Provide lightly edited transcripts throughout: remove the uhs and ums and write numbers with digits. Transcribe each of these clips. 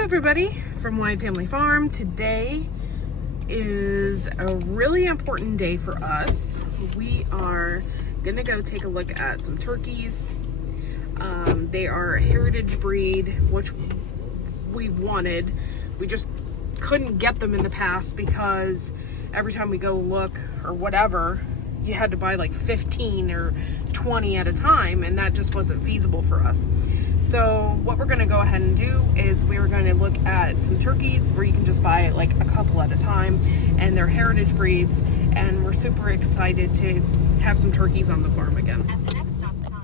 Hello everybody from Whyde Family Farm. Today is a really important day for us. We are gonna go take a look at some turkeys. They are a heritage breed, which we wanted. We just couldn't get them in the past because every time we go look or whatever, you had to buy like 15 or 20 at a time, and that just wasn't feasible for us. So what we're gonna go ahead and do is we're gonna look at some turkeys where you can just buy like a couple at a time, and they're heritage breeds, and we're super excited to have some turkeys on the farm again. At the next stop sign.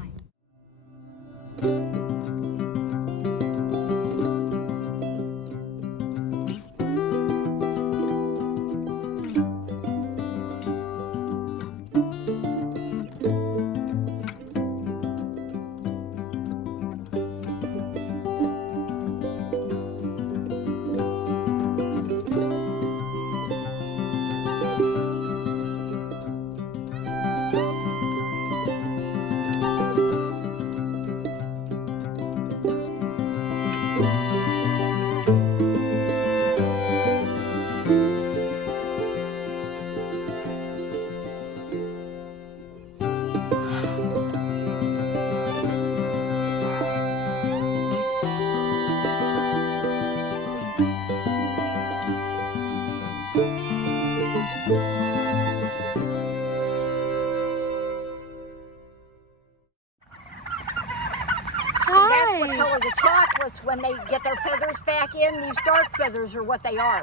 That's what color the chocolates when they get their feathers back in. These dark feathers are what they are.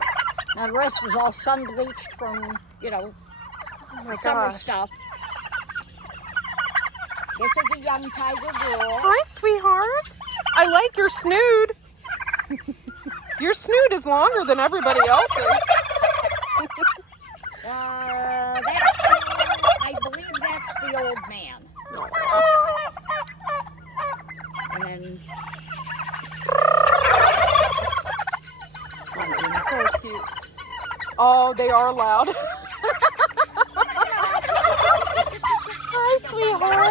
Now the rest was all sun bleached from, summer stuff. This is a young tiger girl. Hi, sweetheart. I like your snood. Your snood is longer than everybody else's. I believe that's the old man. And then So cute. Oh, they are loud. Hi, sweetheart.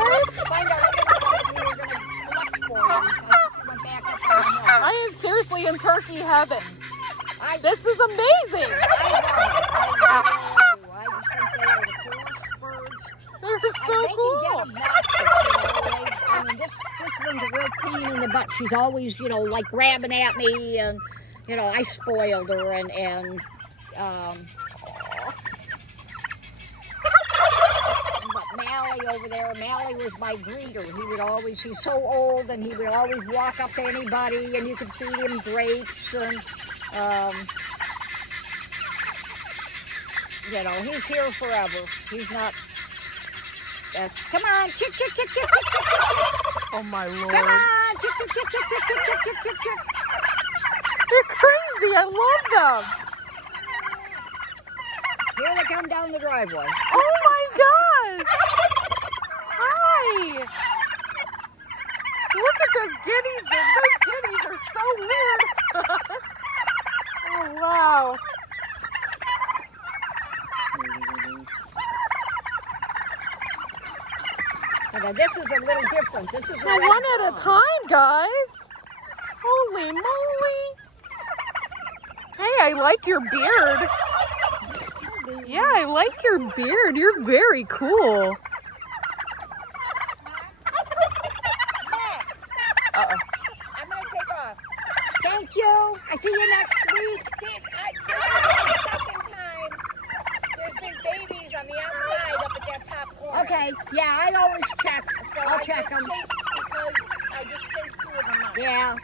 find out what we were going to collect for you. She went back up on the hill. I am seriously in turkey heaven. This is amazing. I just think they are the coolest birds. They're They so can get cool. obnoxious, I mean, this one's a real pain in the butt. She's always, like grabbing at me, and, I spoiled her, but Mally over there, Mally was my greeter. He's so old, and he would always walk up to anybody, and you could feed him grapes, and, he's here forever. He's not, come on, chick, chick, chick, chick, chick, chick, chick, chick. Oh my lord. Come on, chick, chick, chick, chick, chick, chick, chick, chick, chick. They're crazy. I love them. Here they come down the driveway. Oh my gosh. Hi. Look at those guineas. Those guineas are so weird. Oh wow. Now, this is a little different. This is Now, one at a time, guys. Holy moly. Hey, I like your beard. Yeah, I like your beard. You're very cool. Uh-oh. I'm going to take off. Thank you. I see you next week. This is the second time there's been babies on the outside up at that top corner. Okay. Yeah, I always check. So I'll I check just them. chased because I just chased two of them out. Yeah.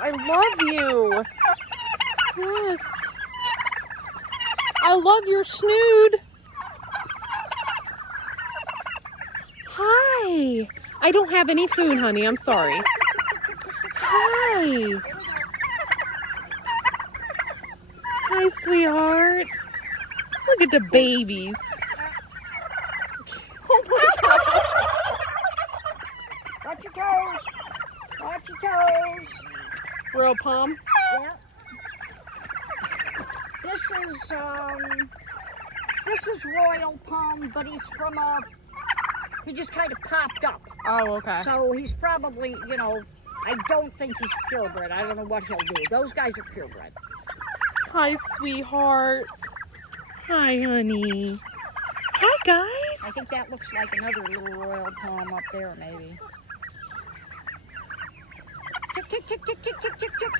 I love you. Yes. I love your snood. Hi. I don't have any food, honey. I'm sorry. Hi. Hi, sweetheart. Look at the babies. Oh my God. Watch your toes. Watch your toes. Real palm. Yeah. This is Royal Palm, but he's from he just kind of popped up. Oh, okay. So he's probably, I don't think he's purebred. I don't know what he'll do. Those guys are purebred. Hi, sweetheart. Hi, honey. Hi, guys. I think that looks like another little royal palm up there, maybe. Tick, tick, tick, tick, tick, tick, tick, tick.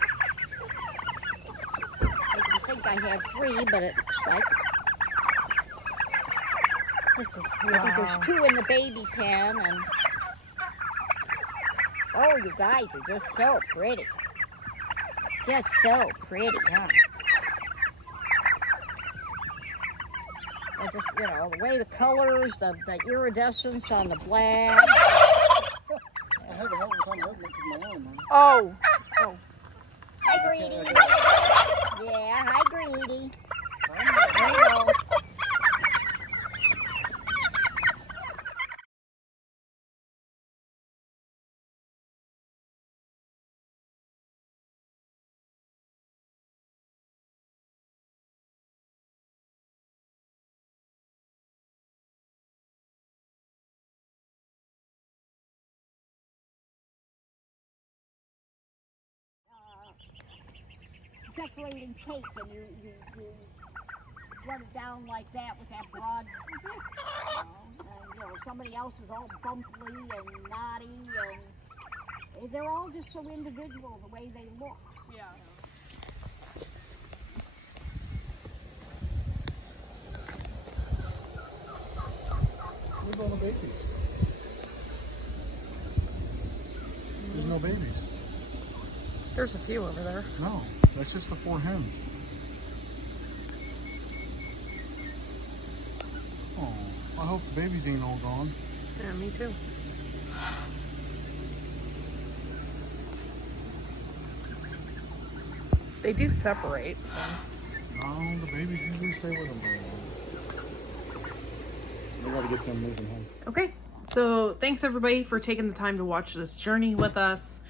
I didn't think I had 3, but it looks like. This is I think there's 2 in the baby pen, and oh, you guys are just so pretty. Just so pretty, huh? Just, you know, the way the colors, the iridescence on the black. I have a hell of a time opening it with my arm, man. Oh. Hi, Greedy. Yeah, hi, Greedy. There you go. Decorating cake, and you run it down like that with that broad, and somebody else is all bumpy and knotty, and they're all just so individual the way they look. Yeah. Where's all the babies? There's no babies. There's a few over there. No, that's just the 4 hens. Oh, I hope the babies ain't all gone. Yeah, me too. They do separate, so. No, the babies usually stay with them. We gotta get them moving home. Okay, so thanks everybody for taking the time to watch this journey with us.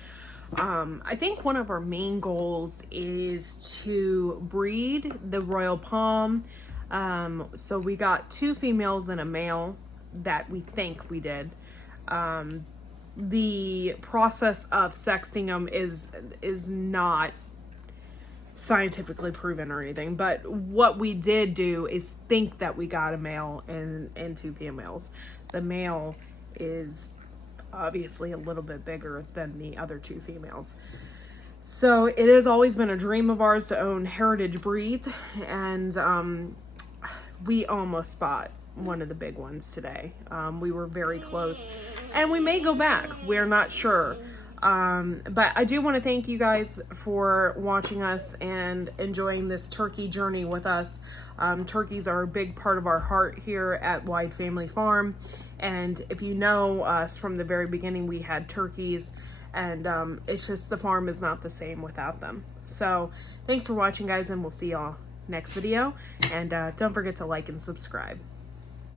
I think one of our main goals is to breed the Royal Palm. So we got 2 females and a male that we think we did. The process of sexting them is not scientifically proven or anything, but what we did do is think that we got a male and 2 females. The male is obviously a little bit bigger than the other 2 females. So it has always been a dream of ours to own heritage breed, and we almost bought one of the big ones today. We were very close, and we may go back. We're not sure. But I do want to thank you guys for watching us and enjoying this turkey journey with us. Turkeys are a big part of our heart here at Whyde Family Farm. And if you know us from the very beginning, we had turkeys, and it's just the farm is not the same without them. So thanks for watching, guys, and we'll see y'all next video. And don't forget to like and subscribe.